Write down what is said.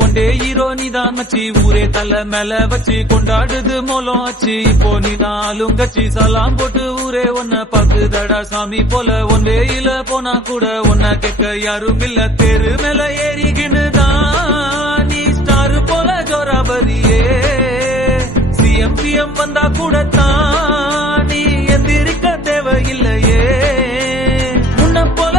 one day hero நீதான் மச்சி ஊரே தலை மேல வச்சு கொண்டாடுது மோலம் ஆச்சு இப்போ நீதான் ஆளுங்கச்சி சலாம் போட்டு ஊரே உன்ன பாக்குதடா சாமி போல ஒன்றே இல போனா கூட உன்ன கேட்க யாரும் இல்ல தெரு மேல ஏறிகினுதான் நீ ஸ்டார் போல ஜோராபரியே சிஎம் வந்தா கூடத்தான் நீ எந்திரிக்க தேவையில்லையே உன்ன போல